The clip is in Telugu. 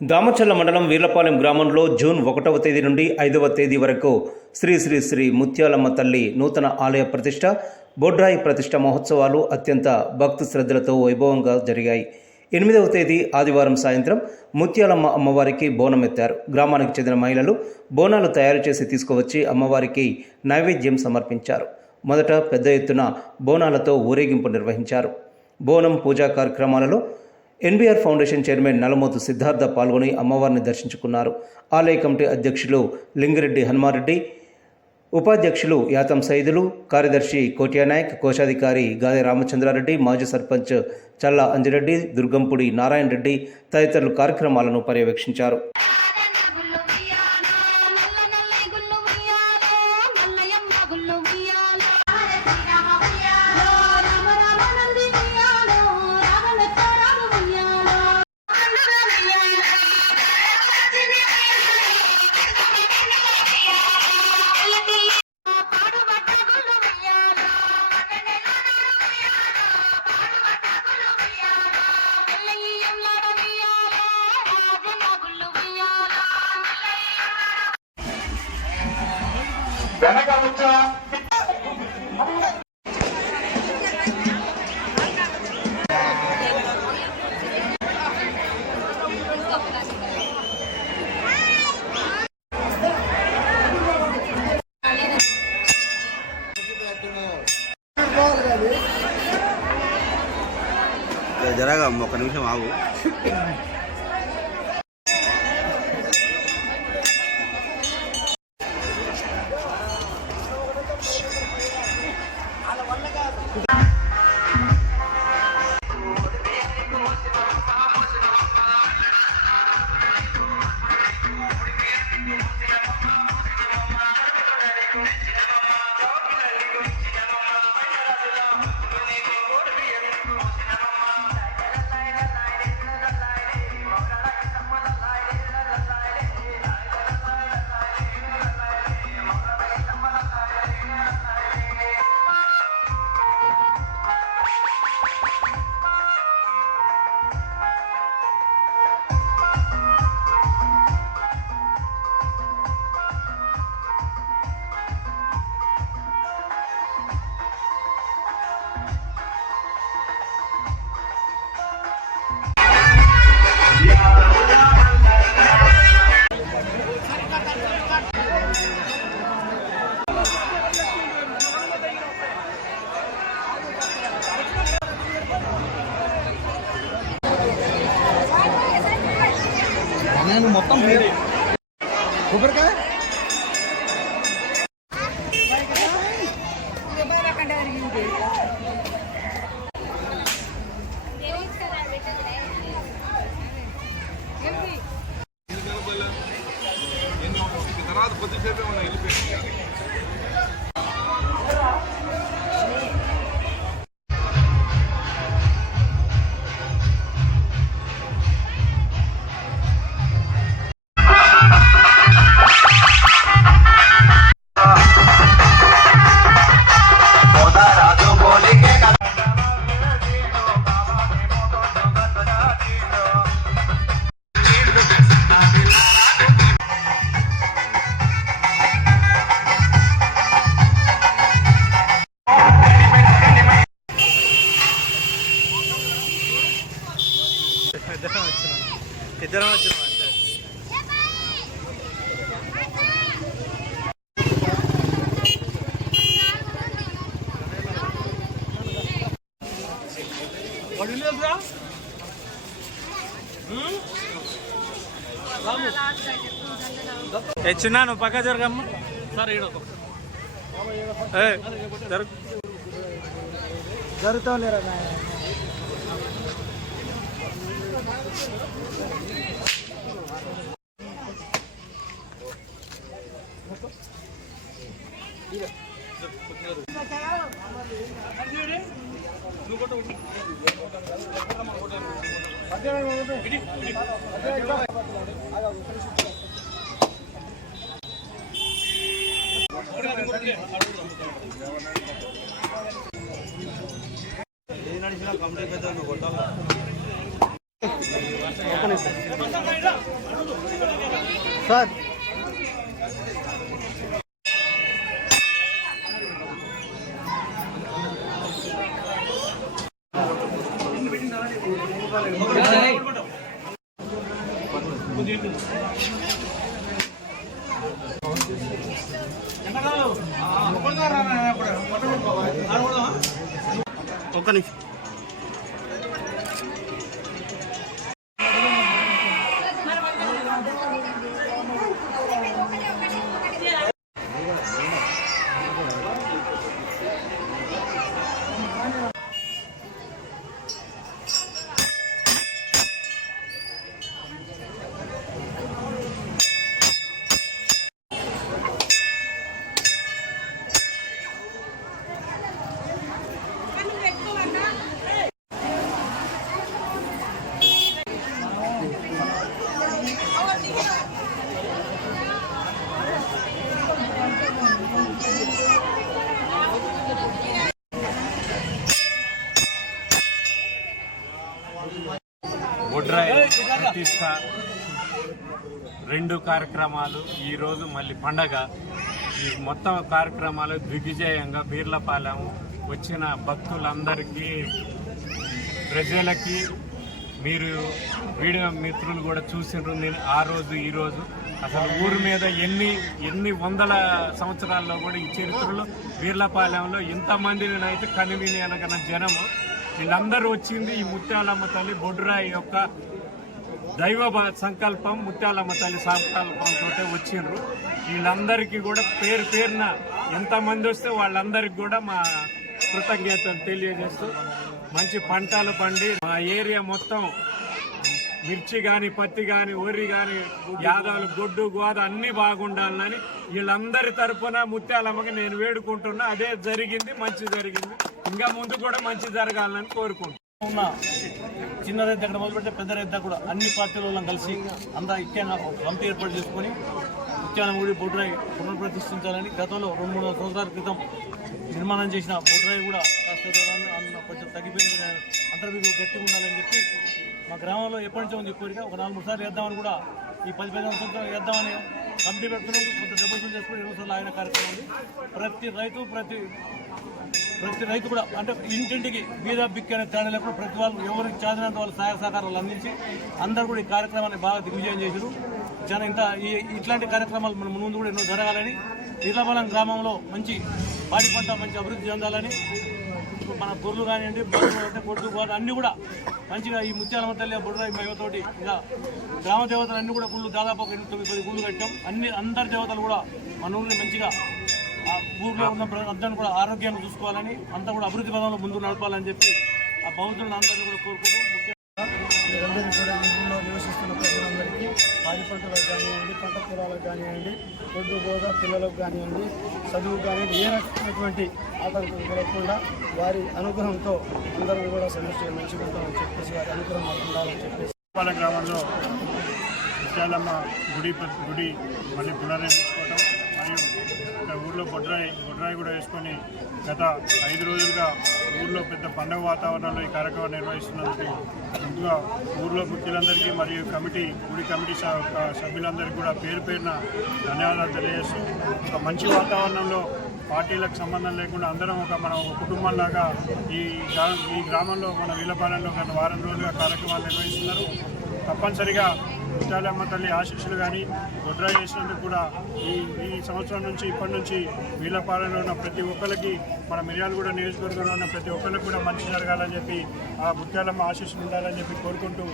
దామచర్ల మండలం వీర్లపాలెం గ్రామంలో జూన్ 1వ తేదీ నుండి 5వ తేదీ వరకు శ్రీ శ్రీ శ్రీ ముత్యాలమ్మ తల్లి నూతన ఆలయ ప్రతిష్ట, బొడ్రాయి ప్రతిష్ట మహోత్సవాలు అత్యంత భక్తి శ్రద్ధలతో వైభవంగా జరిగాయి. 8వ తేదీ ఆదివారం సాయంత్రం ముత్యాలమ్మ అమ్మవారికి బోనం ఎత్తారు. గ్రామానికి చెందిన మహిళలు బోనాలు తయారు చేసి తీసుకువచ్చి అమ్మవారికి నైవేద్యం సమర్పించారు. మొదట పెద్ద ఎత్తున బోనాలతో ఊరేగింపు నిర్వహించారు. బోనం పూజా కార్యక్రమాలలో NBR foundation chairman Nalamothu Siddhartha పాల్గొని అమ్మవారిని దర్శించుకున్నారు. ఆలయ కమిటీ అధ్యక్షులు లింగిరెడ్డి హనుమారెడ్డి, ఉపాధ్యక్షులు యాతం సైదులు, కార్యదర్శి కోట్యానాయక్, కోశాధికారి గాదే రామచంద్రారెడ్డి, మాజీ సర్పంచ్ చల్లా అంజిరెడ్డి, దుర్గంపుడి నారాయణ రెడ్డి తదితరులు కార్యక్రమాలను పర్యవేక్షించారు. జరగా ఒక నిమిషం ఆగు. మొత్తం కొబ్బరికాయ తర్వాత కొద్దిసేపు వెళ్ళిపోయింది. ఇద్దరం వచ్చినాం అంతే. చిన్న నువ్వు పక్క జరగమ్మ సార్. జరుగుతా లేరా కంప్లీట్ సార్ ఒక్క నిమిషం. బొడ్రాయి ప్రతిష్ట 2 కార్యక్రమాలు ఈరోజు మళ్ళీ పండగ. ఈ మొత్తం కార్యక్రమాలు దిగ్విజయంగా బీర్లపాలెం వచ్చిన భక్తులందరికీ, ప్రజలకి, మీరు వీడియో మిత్రులు కూడా చూసిండ్రు. నేను ఆ రోజు ఈరోజు అసలు ఊరి మీద ఎన్ని వందల సంవత్సరాల్లో కూడా ఈ చరిత్రలో బీర్లపాలెంలో ఇంతమందిని అయితే కనివిని అనగన జనము వీళ్ళందరూ వచ్చింది ఈ ముత్యాలమ్మ తల్లి బొడ్రాయి యొక్క దైవ సంకల్పం, ముత్యాలమ్మ తల్లి సంకల్పంతో వచ్చిండ్రు. వీళ్ళందరికీ కూడా పేరు పేరున ఎంతమంది వస్తే వాళ్ళందరికీ కూడా మా కృతజ్ఞతలు తెలియజేస్తూ మంచి పంటలు పండి మా ఏరియా మొత్తం మిర్చి కానీ, పత్తి కానీ, వరి కానీ, యాదాలు, గొడ్డు, గోద అన్నీ బాగుండాలని వీళ్ళందరి తరఫున ముత్యాలమ్మకి నేను వేడుకుంటున్నా. అదే జరిగింది, మంచి జరిగింది. ఇంకా ముందు కూడా మంచి జరగాలని కోరుకుంటున్నా. చిన్న రైతు దగ్గర మొదలుపెట్టే పెద్ద రైతు దగ్గర కూడా అన్ని పార్టీల వాళ్ళని కలిసి అంతా ఇచ్చాన కమిటీ ఏర్పాటు చేసుకొని ఇచ్చాన గుడి బొడ్రాయి పునఃప్రతిష్ఠించాలని గతంలో 2-3 సంవత్సరాల క్రితం నిర్మాణం చేసిన బొడ్రాయి కూడా కొంచెం తగ్గిపోయింది, అంతర్వీధులు గట్టిగా ఉండాలని చెప్పి మా గ్రామంలో ఎప్పటి నుంచో ఉంది కోరిక. ఒక 4-3 సార్లు వేద్దామని కూడా ఈ 10-15 సంవత్సరాలు వేద్దామని కమిటీ పెట్టుకున్నాం. కొంత డబ్బులు చేసుకుని 20 సార్లు ఆయన కార్యక్రమం ఉంది. ప్రతి రైతు కూడా అంటే ఇంటింటికి బీద బిక్కి అనే తేడా లేకుండా ప్రతి వాళ్ళు ఎవరికి చాదినంత వాళ్ళు సహాయ సహకారాలు అందించి అందరూ కూడా ఈ కార్యక్రమాన్ని బాగా దిగ్విజయం చేశారు. చాలా ఇంకా ఇట్లాంటి కార్యక్రమాలు మన ముందు కూడా ఎన్నో జరగాలని, బీర్లపాలెం గ్రామంలో మంచి పాడి పంట మంచి అభివృద్ధి చెందాలని, మన గొర్రెలు కానివ్వండి, బొర్రెలు, గొడ్డు, గోడ అన్నీ కూడా మంచిగా ఈ ముత్యాలమ్మ తల్లి బొడ్రాయి మహిమతోటి ఇంకా గ్రామ దేవతలు అన్నీ కూడా గుళ్ళు దాదాపు 8-9 గుళ్ళు కట్టాం. అందరి దేవతలు కూడా మన ఊళ్ళో మంచిగా ఆ ఊళ్ళో ఉన్న అందరిని కూడా ఆరోగ్యాన్ని చూసుకోవాలని, అంతా కూడా అభివృద్ధి పదంలో ముందు నడపాలని చెప్పి ఆ బౌద్ధులను అందరినీ కూడా కోరుకుంటూ మీరందరికీ కూడా ఈ ఊళ్ళో నివసిస్తున్న ప్రజలందరికీ పాడి పంటలకు కానివ్వండి, పంట పొలాలకు కానివ్వండి, గొడ్డు గోద పిల్లలకు కానివ్వండి, చదువు కానివ్వండి, ఏ రకమైనటువంటి ఆటంకం కలగకుండా వారి అనుగ్రహంతో అందరూ కూడా సమస్య మంచిగా ఉంటామని చెప్పేసి వారి అనుగ్రహం మాకు ఉండాలని చెప్పేసి పాలెం గ్రామంలో ముత్యాలమ్మ గుడి మళ్ళీ పునర్నిర్మించుకోవటం మరియు ఇక్కడ ఊళ్ళో బొడ్రాయి కూడా వేసుకొని గత 5 రోజులుగా ఊళ్ళో పెద్ద పండుగ వాతావరణంలో ఈ కార్యక్రమం నిర్వహిస్తున్నందుకు ముందుగా ఊళ్ళో ముఖ్యులందరికీ మరియు గుడి కమిటీ సభ్యులందరికీ కూడా పేరు పేరున ధన్యవాదాలు తెలియజేస్తూ ఒక మంచి వాతావరణంలో పార్టీలకు సంబంధం లేకుండా అందరం మన కుటుంబంలాగా ఈ గ్రామంలో మన వీళ్ళపాలెంలో గత వారం రోజులుగా కార్యక్రమాలు నిర్వహిస్తున్నారు. తప్పనిసరిగా ముత్యాలమ్మ తల్లి ఆశీస్సులు కానీ బొడ్రాయి చేసినందుకు కూడా ఈ సంవత్సరం నుంచి ఇప్పటి నుంచి వీళ్ళపాలెంలో ఉన్న ప్రతి ఒక్కరికి, మన మిర్యాలగూడ నియోజకవర్గంలో ఉన్న ప్రతి ఒక్కరికి కూడా మంచి జరగాలని చెప్పి ఆ ముత్యాలమ్మ ఆశీస్సులు ఉండాలని చెప్పి కోరుకుంటూ